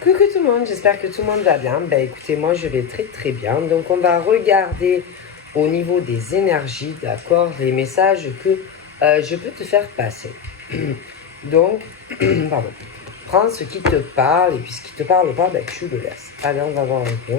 Coucou tout le monde, j'espère que tout le monde va bien. Ben écoutez, moi je vais très très bien. Donc on va regarder au niveau des énergies, d'accord, les messages que je peux te faire passer. Donc, pardon, prends ce qui te parle et puis ce qui te parle pas, ben tu le laisses. Allez, on va voir un peu.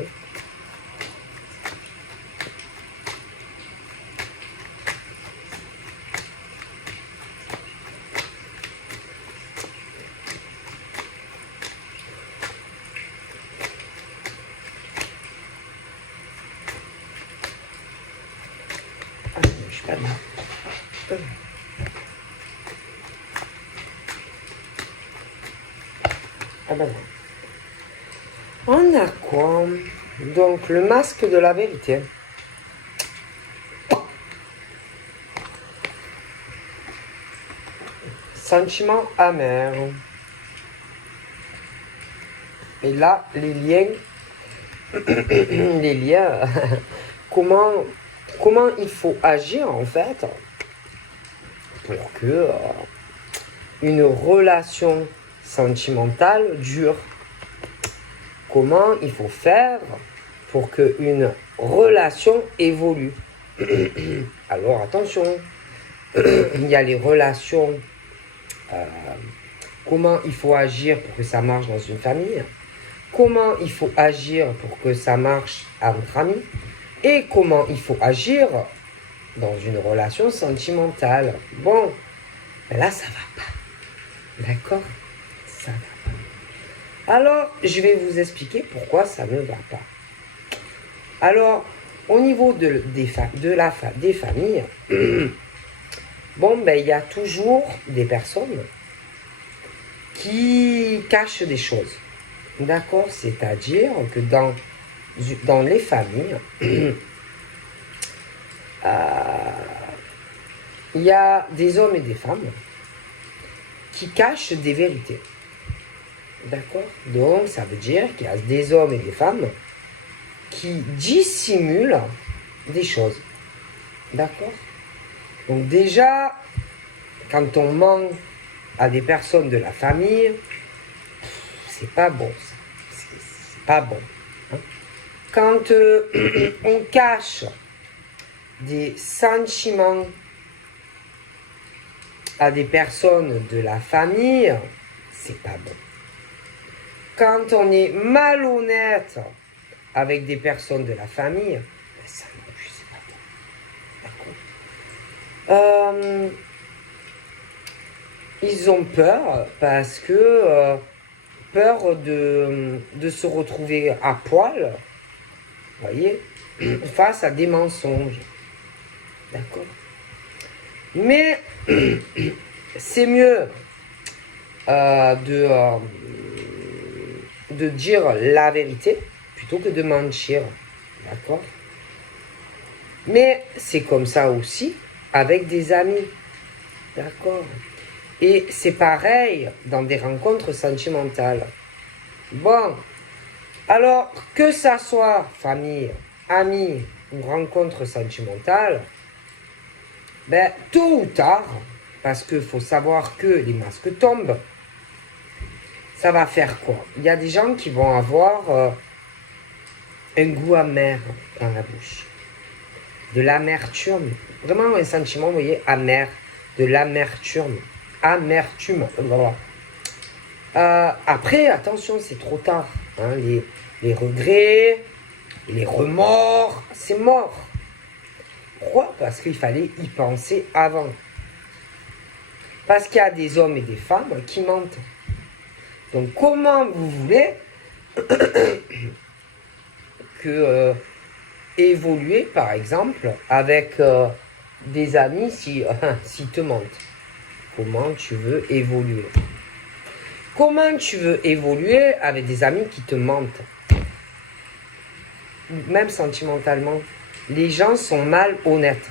Ah, je suis pas bien. Ah ben non. On a quoi? Donc le masque de la vérité. Sentiment amer. Et là, les liens, comment il faut agir en fait pour que une relation sentimentale dure. Comment il faut faire pour qu'une relation évolue. Alors attention, il y a les relations, comment il faut agir pour que ça marche dans une famille, comment il faut agir pour que ça marche entre amis, et comment il faut agir dans une relation sentimentale. Bon, ben là ça va pas, d'accord? Ça va pas. Alors, je vais vous expliquer pourquoi ça ne va pas. Alors, au niveau des familles, bon, ben, il y a toujours des personnes qui cachent des choses. D'accord? C'est-à-dire que dans les familles, il y a des hommes et des femmes qui cachent des vérités. D'accord? Donc, ça veut dire qu'il y a des hommes et des femmes qui dissimulent des choses. D'accord? Donc déjà, quand on ment à des personnes de la famille, c'est pas bon. C'est pas bon. Hein? Quand on cache des sentiments à des personnes de la famille, c'est pas bon. Quand on est malhonnête avec des personnes de la famille, ben ça non plus, c'est pas bon. D'accord? Ils ont peur parce que peur de se retrouver à poil, vous voyez, face à des mensonges. D'accord? Mais c'est mieux de dire la vérité plutôt que de mentir. D'accord? Mais c'est comme ça aussi avec des amis. D'accord? Et c'est pareil dans des rencontres sentimentales. Bon, alors que ça soit famille, amis ou rencontre sentimentale, ben tôt ou tard, parce qu'il faut savoir que les masques tombent, ça va faire quoi? Il y a des gens qui vont avoir un goût amer dans la bouche, de l'amertume, vraiment un sentiment, vous voyez, amer, de l'amertume. Amertume. Voilà. Après, attention, c'est trop tard. Hein, les regrets, les remords, c'est mort. Pourquoi? Parce qu'il fallait y penser avant. Parce qu'il y a des hommes et des femmes qui mentent. Donc, comment vous voulez que évoluer, par exemple, avec des amis s'ils te mentent? Comment tu veux évoluer? Comment tu veux évoluer avec des amis qui te mentent? Même sentimentalement. Les gens sont malhonnêtes.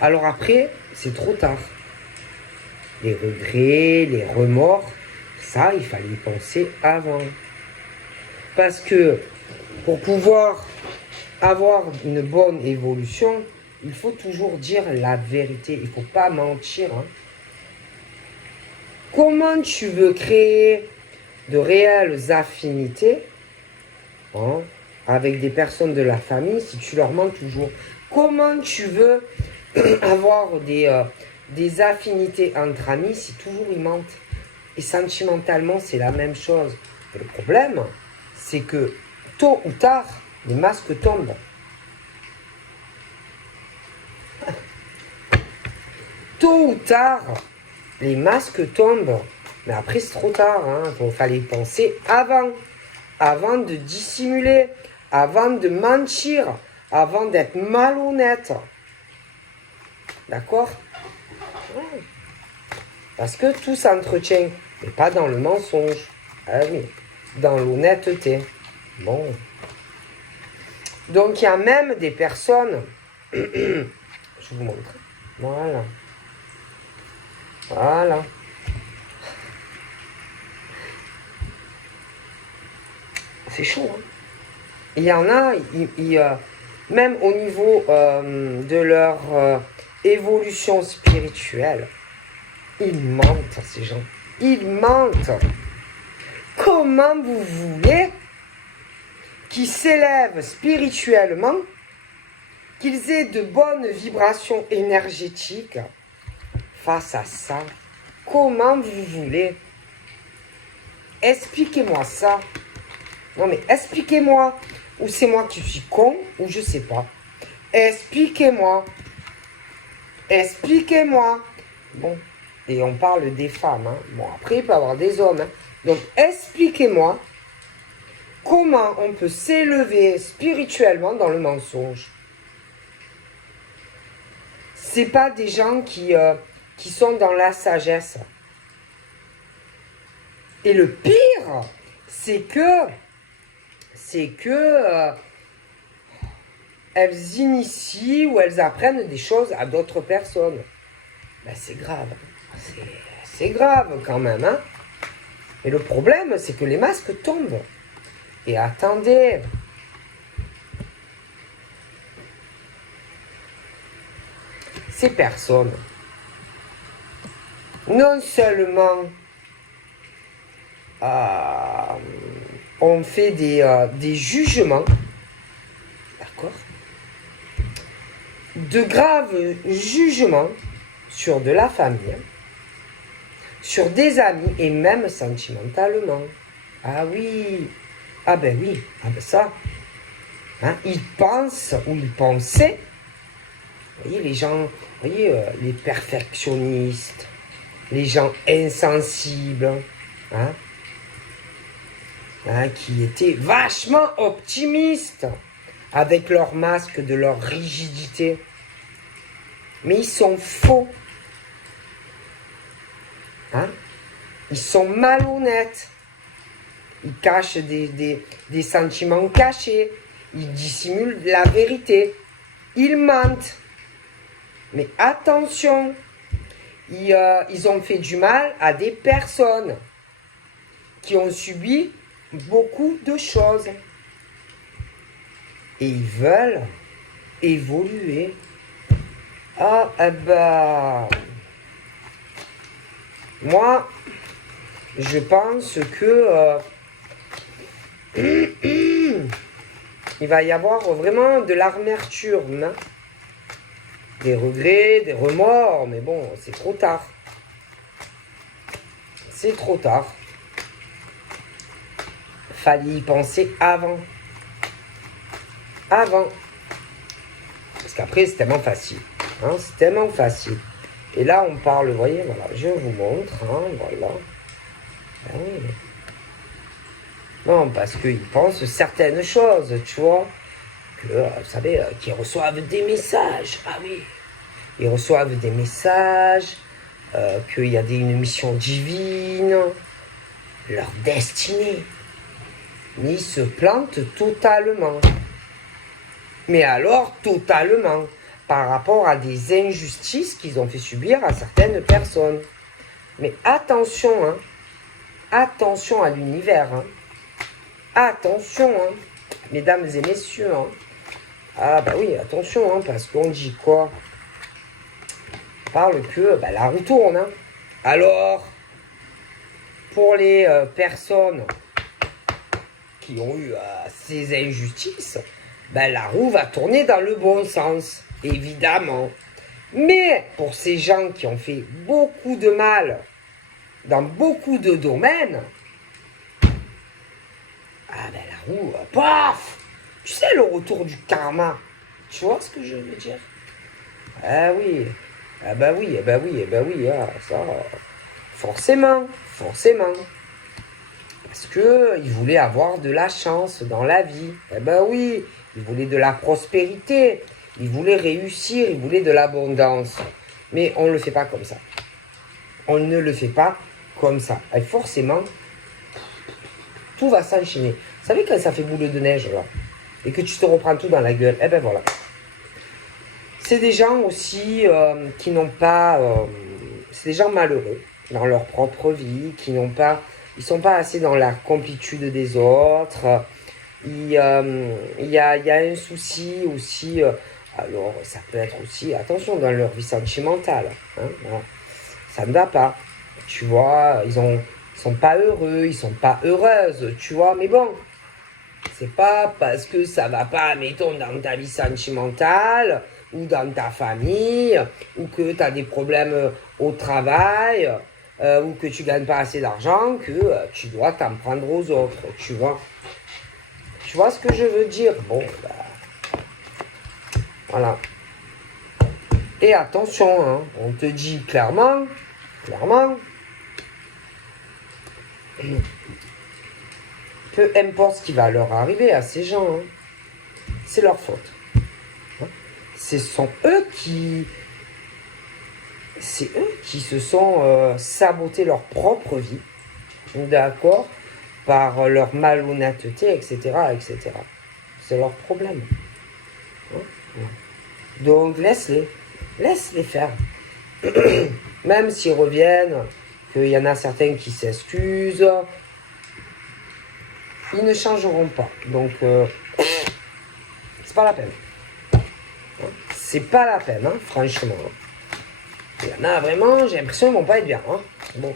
Alors après, c'est trop tard. Les regrets, les remords, ça, il fallait y penser avant. Parce que pour pouvoir avoir une bonne évolution, il faut toujours dire la vérité. Il ne faut pas mentir. Hein. Comment tu veux créer de réelles affinités hein, avec des personnes de la famille si tu leur mens toujours? Comment tu veux avoir des affinités entre amis si toujours ils mentent? Et sentimentalement, c'est la même chose. Et le problème, c'est que tôt ou tard, les masques tombent. Tôt ou tard, les masques tombent. Mais après, c'est trop tard. Il fallait penser avant de dissimuler, avant de mentir, avant d'être malhonnête. D'accord? Parce que tout s'entretient, mais pas dans le mensonge. Ah oui, dans l'honnêteté. Bon. Donc, il y a même des personnes... Je vous montre. Voilà. Voilà. C'est chaud, hein. Il y en a, même au niveau de leur évolution spirituelle, ils mentent, ces gens. Ils mentent. Comment vous voulez qu'ils s'élèvent spirituellement, qu'ils aient de bonnes vibrations énergétiques face à ça? Comment vous voulez? Expliquez-moi ça. Non mais expliquez-moi. Ou c'est moi qui suis con, ou je sais pas. Expliquez-moi. Expliquez-moi. Bon, et on parle des femmes. Hein. Bon, après, il peut y avoir des hommes. Hein. Donc, expliquez-moi comment on peut s'élever spirituellement dans le mensonge. C'est pas des gens qui sont dans la sagesse. Et le pire, c'est que elles initient ou elles apprennent des choses à d'autres personnes. Ben, c'est grave. C'est grave quand même. Hein. Et le problème, c'est que les masques tombent. Et attendez. Ces personnes, non seulement on fait des jugements, d'accord, de graves jugements sur de la famille, sur des amis et même sentimentalement. Ah oui, ah ben oui, ah ben ça. Hein, ils pensent ou ils pensaient, vous voyez les gens, vous voyez les perfectionnistes, les gens insensibles, hein, qui étaient vachement optimistes avec leur masque de leur rigidité. Mais ils sont faux. Hein? Ils sont malhonnêtes. Ils cachent des sentiments cachés. Ils dissimulent la vérité. Ils mentent. Mais attention, ils ont fait du mal à des personnes qui ont subi beaucoup de choses. Et ils veulent évoluer. Ah, moi, je pense que il va y avoir vraiment de l'amertume, hein. Des regrets, des remords, mais bon, c'est trop tard. C'est trop tard. Fallait y penser avant. Avant. Parce qu'après, c'est tellement facile. Hein, c'est tellement facile. Et là, on parle, vous voyez, voilà, je vous montre, hein, voilà. Ben oui. Non, parce qu'ils pensent certaines choses, tu vois. Que, vous savez, qu'ils reçoivent des messages. Ah oui. Ils reçoivent des messages, qu'il y a une mission divine, leur destinée. Mais ils se plantent totalement. Mais alors, totalement. Par rapport à des injustices qu'ils ont fait subir à certaines personnes. Mais attention, hein. Attention à l'univers, hein. Attention, hein. Mesdames et messieurs, hein. Ah bah oui, attention, hein, parce qu'on dit quoi? On parle que la roue tourne, hein. Alors, pour les personnes qui ont eu ces injustices, ben, la roue va tourner dans le bon sens, évidemment. Mais pour ces gens qui ont fait beaucoup de mal dans beaucoup de domaines, ah ben la roue, paf! Tu sais, le retour du karma. Tu vois ce que je veux dire? Ah oui, ah bah oui, ah bah oui, ah bah oui, ah, ça, forcément, forcément. Parce que il voulait avoir de la chance dans la vie. Eh ben oui, il voulait de la prospérité, il voulait réussir, il voulait de l'abondance. Mais on ne le fait pas comme ça. On ne le fait pas comme ça. Et forcément, tout va s'enchaîner. Vous savez quand ça fait boule de neige là, et que tu te reprends tout dans la gueule, eh ben voilà. C'est des gens aussi qui n'ont pas... c'est des gens malheureux dans leur propre vie, qui n'ont pas... Ils sont pas assez dans la complétude des autres. Il y a un souci aussi... alors, ça peut être aussi... Attention, dans leur vie sentimentale. Hein, voilà. Ça ne va pas. Tu vois, ils sont pas heureux, ils sont pas heureuses, tu vois. Mais bon, c'est pas parce que ça va pas, mettons, dans ta vie sentimentale ou dans ta famille, ou que tu as des problèmes au travail, ou que tu gagnes pas assez d'argent, que tu dois t'en prendre aux autres, tu vois. Tu vois ce que je veux dire? Bon, bah, voilà. Et attention, hein, on te dit clairement, peu importe ce qui va leur arriver à ces gens, hein, c'est leur faute. Ce sont eux qui... C'est eux qui se sont sabotés leur propre vie, d'accord, par leur malhonnêteté, etc., etc. C'est leur problème. Donc laisse-les faire. Même s'ils reviennent, qu'il y en a certains qui s'excusent, ils ne changeront pas. Donc, c'est pas la peine. C'est pas la peine, hein, franchement. Il y en a vraiment, j'ai l'impression qu'ils vont pas être bien. Hein. Bon.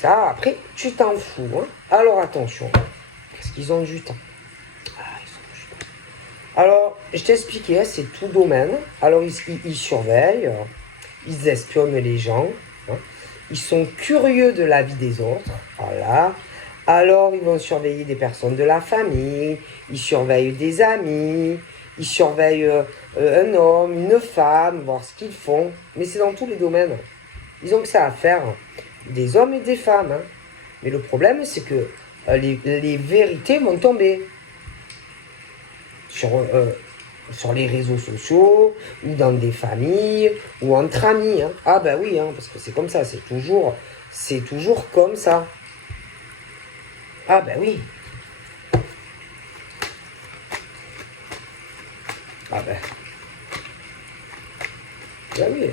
Ça, après, tu t'en fous. Hein. Alors, attention. Parce qu'ils ont du temps. Ah, ils ont du temps. Alors, je t'expliquais, c'est tout domaine. Alors, ils surveillent, ils espionnent les gens. Hein. Ils sont curieux de la vie des autres. Voilà. Alors, ils vont surveiller des personnes de la famille. Ils surveillent des amis. Ils surveillent un homme, une femme, voir ce qu'ils font. Mais c'est dans tous les domaines. Ils ont que ça à faire. Des hommes et des femmes. Hein. Mais le problème, c'est que les vérités vont tomber. Sur les réseaux sociaux, ou dans des familles, ou entre amis. Hein. Ah ben oui, hein, parce que c'est comme ça. C'est toujours comme ça. Ah ben oui. Ah ben. Ben oui.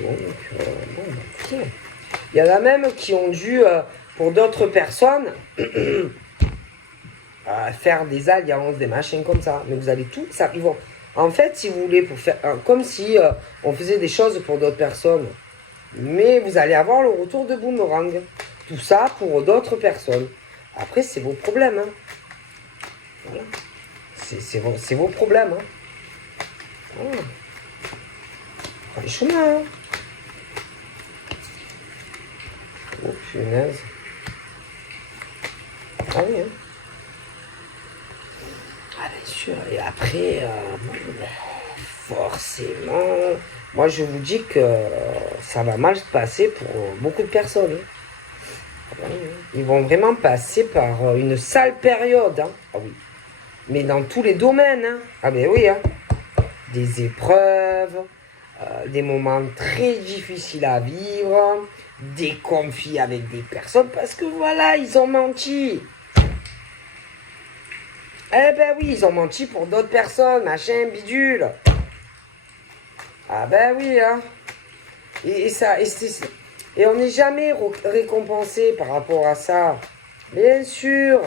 Donc, bon, ok. Il y en a même qui ont dû, pour d'autres personnes, faire des alliances, des machins comme ça. Mais vous allez tout, ça, ils vont... En fait, si vous voulez, pour faire, comme si on faisait des choses pour d'autres personnes, mais vous allez avoir le retour de boomerang. Tout ça pour d'autres personnes. Après, c'est vos problèmes. Hein. Voilà. C'est vos problèmes. Hein. Voilà. Franchement. Hein. Oh punaise. Ah oui, hein. Ah bien sûr. Et après, forcément, moi je vous dis que ça va mal se passer pour beaucoup de personnes. Hein. Ils vont vraiment passer par une sale période. Hein. Ah oui. Mais dans tous les domaines. Hein. Ah ben oui. Hein. Des épreuves, des moments très difficiles à vivre, des conflits avec des personnes parce que voilà, ils ont menti. Eh ben oui, ils ont menti pour d'autres personnes, machin, bidule. Ah ben oui, hein. Et on n'est jamais récompensé par rapport à ça. Bien sûr.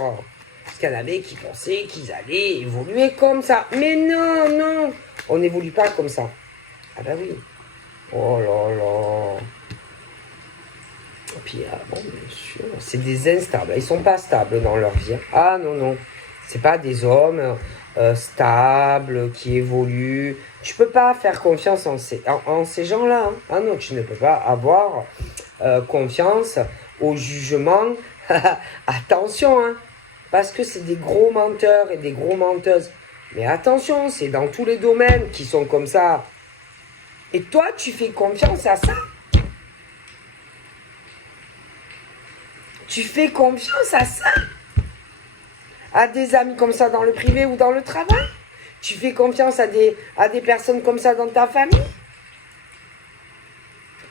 Parce qu'il y en avait qui pensaient qu'ils allaient évoluer comme ça. Mais non, non. On n'évolue pas comme ça. Ah ben oui. Oh là là. Et puis, bon, bien sûr, c'est des instables. Ils sont pas stables dans leur vie. Ah non, non. C'est pas des hommes stables, qui évoluent. Tu peux pas faire confiance en ces gens-là. Hein. Ah non, tu ne peux pas avoir confiance au jugement. Attention, hein, parce que c'est des gros menteurs et des gros menteuses. Mais attention, c'est dans tous les domaines qui sont comme ça. Et toi, tu fais confiance à ça? Tu fais confiance à ça? À des amis comme ça dans le privé ou dans le travail? Tu fais confiance à des personnes comme ça dans ta famille?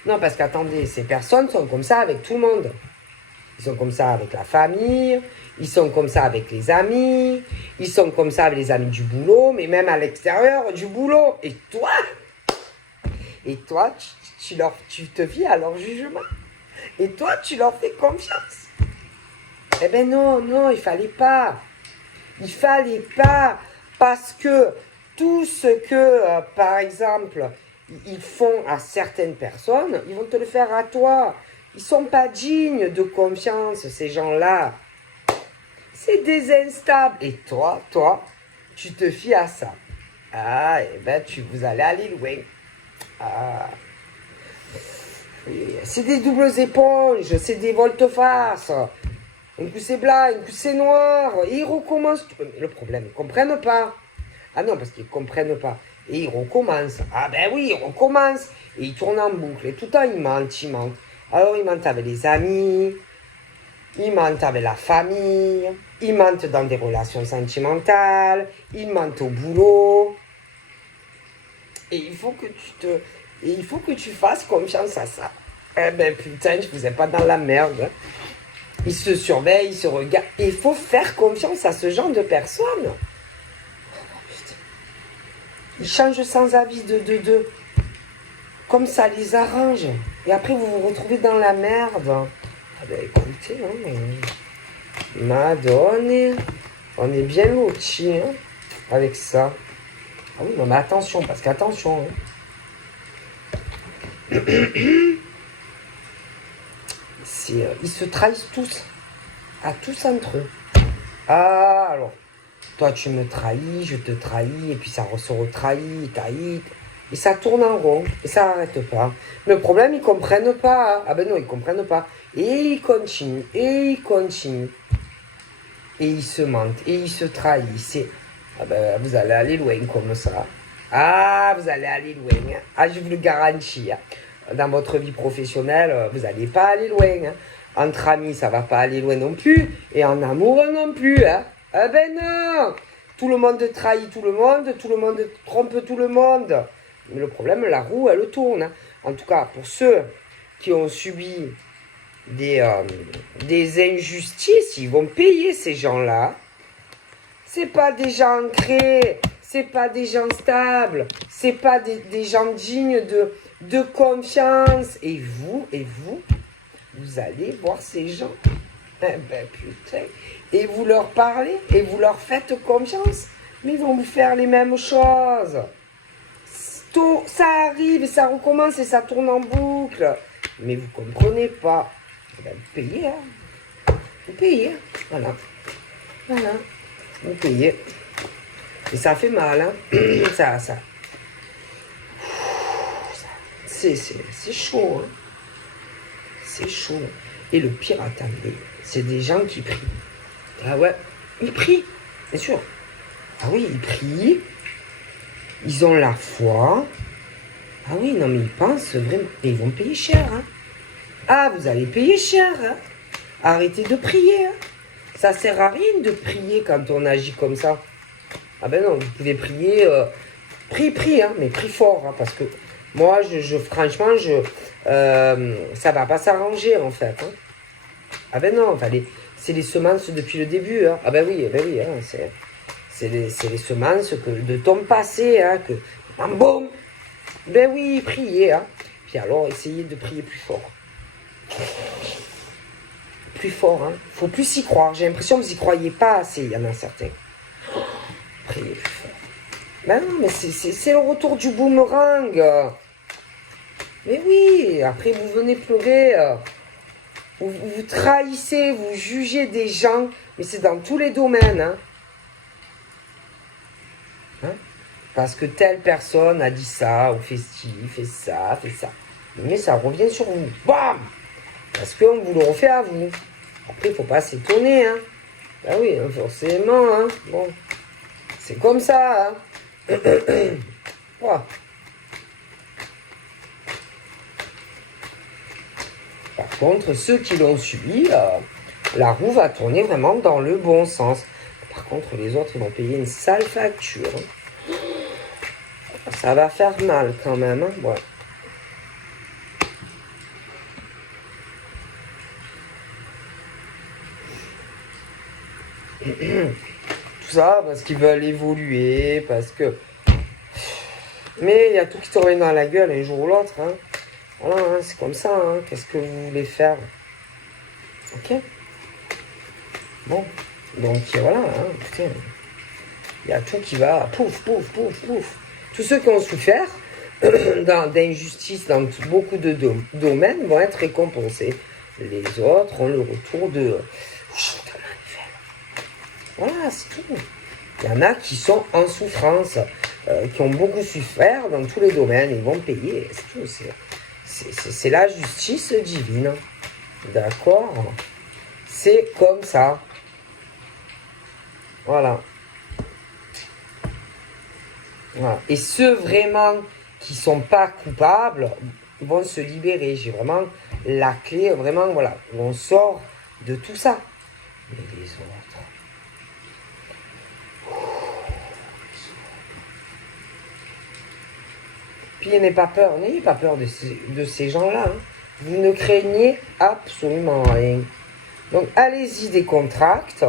Non, parce qu'attendez, ces personnes sont comme ça avec tout le monde. Ils sont comme ça avec la famille, ils sont comme ça avec les amis, ils sont comme ça avec les amis du boulot, mais même à l'extérieur du boulot. Et toi, tu te fies à leur jugement. Et toi, tu leur fais confiance. Eh ben non, non, il fallait pas. Il fallait pas. Parce que tout ce que, par exemple, ils font à certaines personnes, ils vont te le faire à toi. Ils sont pas dignes de confiance, ces gens-là. C'est des instables. Et toi, tu te fies à ça. Ah, eh ben, vous allez aller loin. Ah. C'est des doubles éponges, c'est des volte-face. Un coup c'est blanc, un coup c'est noir. Et ils recommencent. Le problème, ils ne comprennent pas. Ah non, parce qu'ils ne comprennent pas. Et ils recommencent. Ah ben oui, ils recommencent. Et ils tournent en boucle. Et tout le temps, ils mentent, ils mentent. Alors, ils mentent avec les amis. Ils mentent avec la famille. Ils mentent dans des relations sentimentales. Ils mentent au boulot. Et il faut que tu fasses confiance à ça. Eh ben putain, je vous ai pas dans la merde. Ils se surveillent, ils se regardent. Et il faut faire confiance à ce genre de personnes. Ils changent sans avis de. Comme ça les arrange. Et après, vous vous retrouvez dans la merde. Ah ben écoutez, hein, Madone, on est bien lotis hein, avec ça. Ah oui, non mais attention, parce qu'attention. Hein. Ils se trahissent tous. À tous entre eux. Ah, alors, toi tu me trahis, je te trahis, et puis ça se retrahit, et ça tourne en rond, et ça n'arrête pas. Mais le problème, ils comprennent pas. Hein. Ah ben non, ils comprennent pas. Et ils continuent, et ils continuent. Et ils se mentent, et ils se trahissent. Ah ben, vous allez aller loin comme ça. Ah, vous allez aller loin. Hein. Ah, je vous le garantis. Hein. Dans votre vie professionnelle, vous n'allez pas aller loin. Hein. Entre amis, ça va pas aller loin non plus. Et en amour non plus. Hein. Ah ben non. Tout le monde trahit tout le monde trompe tout le monde. Mais le problème, la roue, elle tourne. Hein. En tout cas, pour ceux qui ont subi des injustices, ils vont payer ces gens-là. C'est pas des gens ancrés, c'est pas des gens stables, c'est pas des gens dignes de confiance. Et vous, vous allez voir ces gens. Eh ben putain. Et vous leur parlez, et vous leur faites confiance. Mais ils vont vous faire les mêmes choses. Ça arrive, et ça recommence, et ça tourne en boucle. Mais vous comprenez pas. Eh ben, vous payez, hein. Vous payez, voilà. Voilà. Vous payez. Et ça fait mal, hein. ça. C'est chaud, hein. C'est chaud. Et le pire, attendez, c'est des gens qui prient. Ah ouais, ils prient, bien sûr. Ah oui, ils prient. Ils ont la foi. Ah oui, non, mais ils pensent vraiment. Et ils vont payer cher, hein. Ah, vous allez payer cher, hein. Arrêtez de prier, hein. Ça sert à rien de prier quand on agit comme ça. Ah ben non, vous pouvez prier, prie, hein, mais prie fort, hein, parce que moi, franchement, ça va pas s'arranger, en fait. Hein. Ah ben non, c'est les semences depuis le début. Hein. Ah ben oui, hein, c'est les semences de ton passé, hein, boum. Ben oui, priez, hein. Puis alors, essayez de prier plus fort. Plus fort, hein. Faut plus y croire. J'ai l'impression que vous y croyez pas assez, il y en a certains. Priez plus fort. Ben non, mais c'est le retour du boomerang. Mais oui, après vous venez pleurer, vous trahissez, vous jugez des gens, mais c'est dans tous les domaines. Hein? Parce que telle personne a dit ça, ou fait ci, fait ça, fait ça. Mais ça revient sur vous. Bam! Parce qu'on vous le refait à vous. Après, il ne faut pas s'étonner. Hein? Ben oui, forcément. Hein? Bon. C'est comme ça. Hein? Voilà. Par contre, ceux qui l'ont subi, la roue va tourner vraiment dans le bon sens. Par contre, les autres vont payer une sale facture. Ça va faire mal quand même. Hein? Ouais. Tout ça parce qu'ils veulent évoluer, parce que... Mais il y a tout qui te revient dans la gueule un jour ou l'autre. Hein. Voilà, hein, c'est comme ça. Hein. Qu'est-ce que vous voulez faire? Ok. Bon. Donc voilà, hein, écoutez, il y a tout qui va pouf, pouf, pouf, pouf. Tous ceux qui ont souffert d'injustice dans beaucoup de domaines vont être récompensés. Les autres ont le retour de... Voilà, c'est tout. Il y en a qui sont en souffrance, qui ont beaucoup souffert dans tous les domaines, ils vont payer, c'est tout. C'est la justice divine. D'accord? C'est comme ça. Voilà. Voilà. Et ceux vraiment qui sont pas coupables vont se libérer. J'ai vraiment la clé, vraiment, voilà. On sort de tout ça. Mais les autres... Puis n'ayez pas peur de ces gens-là. Hein. Vous ne craignez absolument rien. Donc allez-y, décontracte.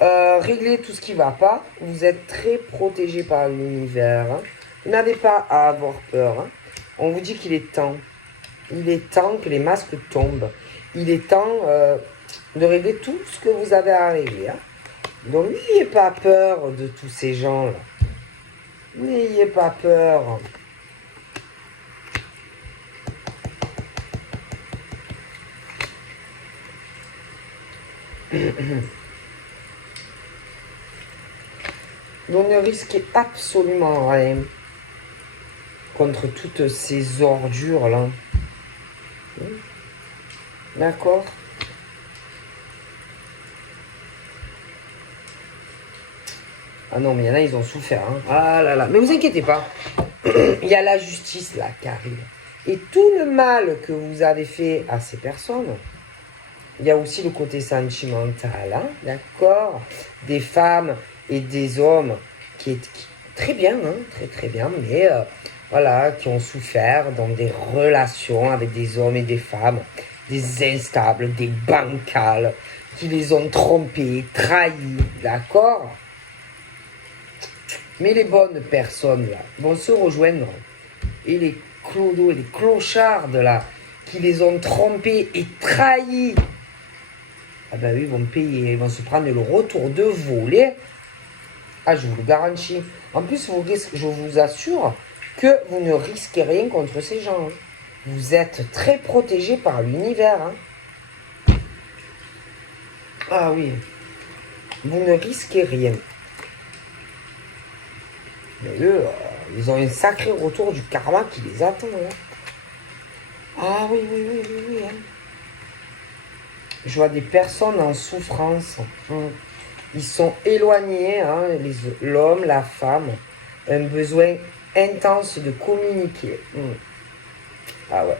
Réglez tout ce qui ne va pas. Vous êtes très protégé par l'univers. Hein. Vous n'avez pas à avoir peur. Hein. On vous dit qu'il est temps. Il est temps que les masques tombent. Il est temps de régler tout ce que vous avez à régler. Hein. Donc n'ayez pas peur de tous ces gens-là. N'ayez pas peur. Vous ne risquez absolument rien contre toutes ces ordures-là. D'accord? Ah non, mais il y en a, ils ont souffert. Hein. Ah là là. Mais vous inquiétez pas. Il y a la justice là qui arrive. Et tout le mal que vous avez fait à ces personnes, il y a aussi le côté sentimental. Hein, d'accord? Des femmes et des hommes qui très bien, hein, très très bien, mais voilà, qui ont souffert dans des relations avec des hommes et des femmes, des instables, des bancals, qui les ont trompés, trahis, d'accord? Mais les bonnes personnes, là, vont se rejoindre. Et les clodos et les clochards, là, qui les ont trompés et trahis, ah ben oui, ils vont payer, ils vont se prendre le retour de voler. Ah, je vous le garantis. En plus, je vous assure que vous ne risquez rien contre ces gens. Hein. Vous êtes très protégés par l'univers. Hein. Ah oui. Vous ne risquez rien. Mais eux, ils ont un sacré retour du karma qui les attend. Hein. Ah oui, oui, oui, oui, oui. Hein. Je vois des personnes en souffrance. Hein. Ils sont éloignés, hein, l'homme, la femme, un besoin intense de communiquer. Ah ouais.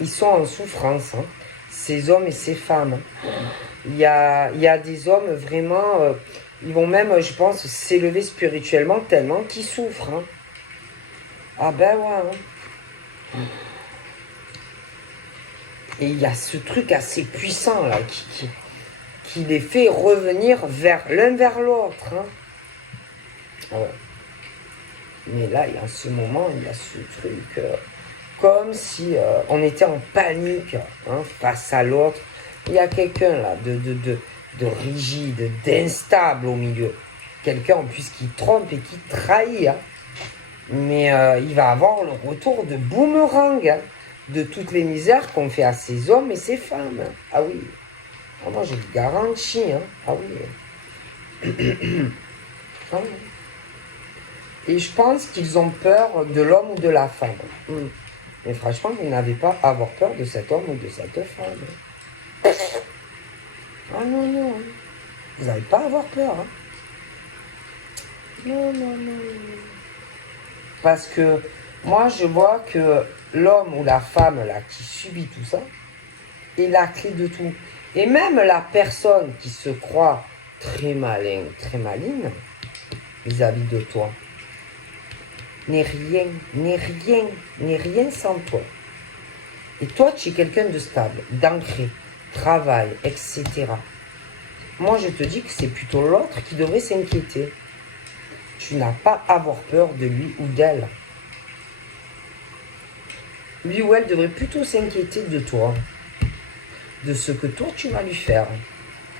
Ils sont en souffrance, hein, ces hommes et ces femmes. Il y a des hommes vraiment, ils vont même, je pense, s'élever spirituellement tellement qu'ils souffrent. Hein. Ah ben ouais. Hein. Et il y a ce truc assez puissant là qui les fait revenir l'un vers l'autre. Hein. Ah ouais. Mais là, en ce moment, il y a ce truc comme si on était en panique hein, face à l'autre. Il y a quelqu'un là de rigide, d'instable au milieu. Quelqu'un en plus qui trompe et qui trahit. Hein. Mais il va avoir le retour de boomerang, hein, de toutes les misères qu'on fait à ces hommes et ces femmes. Ah oui. Ah, moi, je le garantis. Hein. Ah oui. Ah oui. Et je pense qu'ils ont peur de l'homme ou de la femme. Mais franchement, vous n'avez pas à avoir peur de cet homme ou de cette femme. Ah non, non. Vous n'avez pas à avoir peur. Hein. Non, non, non. Parce que moi, je vois que l'homme ou la femme là qui subit tout ça est la clé de tout. Et même la personne qui se croit très malin, très maline vis-à-vis de toi n'est rien sans toi. Et toi, tu es quelqu'un de stable, d'ancré, travail, etc. Moi, je te dis que c'est plutôt l'autre qui devrait s'inquiéter. Tu n'as pas à avoir peur de lui ou d'elle. Lui ou elle devrait plutôt s'inquiéter de toi, de ce que toi tu vas lui faire,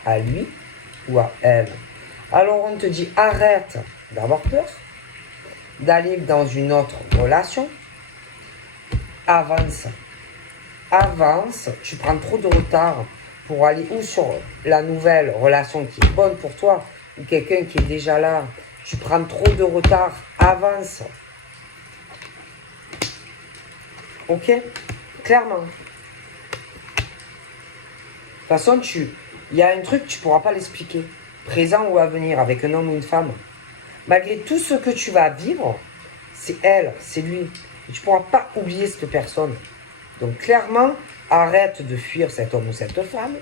à lui ou à elle. Alors on te dit arrête d'avoir peur, d'aller dans une autre relation, avance, tu prends trop de retard pour aller ou sur la nouvelle relation qui est bonne pour toi, ou quelqu'un qui est déjà là, tu prends trop de retard, avance. Ok? Clairement. De toute façon, il y a un truc, tu ne pourras pas l'expliquer. Présent ou à venir, avec un homme ou une femme. Malgré tout ce que tu vas vivre, c'est elle, c'est lui. Et tu ne pourras pas oublier cette personne. Donc clairement, arrête de fuir cet homme ou cette femme.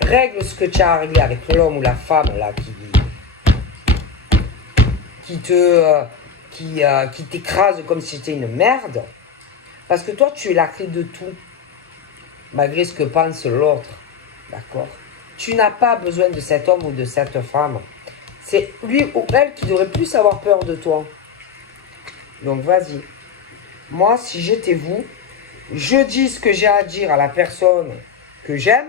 Règle ce que tu as à régler avec l'homme ou la femme là qui t'écrase comme si c'était une merde. Parce que toi, tu es la clé de tout. Malgré ce que pense l'autre. D'accord? Tu n'as pas besoin de cet homme ou de cette femme. C'est lui ou elle qui devrait plus avoir peur de toi. Donc vas-y. Moi, si j'étais vous, je dis ce que j'ai à dire à la personne que j'aime,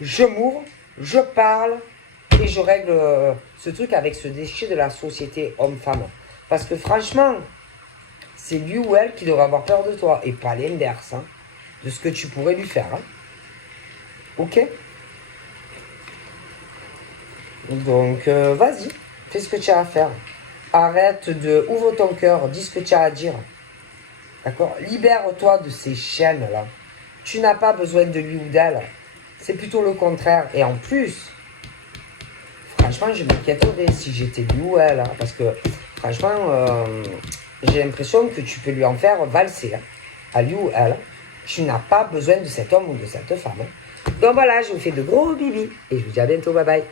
je m'ouvre, je parle et je règle ce truc avec ce déchet de la société homme-femme. Parce que franchement, c'est lui ou elle qui devrait avoir peur de toi et pas l'inverse, hein, de ce que tu pourrais lui faire. Hein. Ok? Donc, vas-y, fais ce que tu as à faire. Arrête ouvre ton cœur, dis ce que tu as à dire. D'accord? Libère-toi de ces chaînes-là. Tu n'as pas besoin de lui ou d'elle. C'est plutôt le contraire. Et en plus, franchement, je m'inquiéterais si j'étais lui ou elle. Hein, parce que, franchement, j'ai l'impression que tu peux lui en faire valser. Hein, à lui ou elle. Tu n'as pas besoin de cet homme ou de cette femme. Hein. Donc voilà, je vous fais de gros bibis. Et je vous dis à bientôt. Bye bye.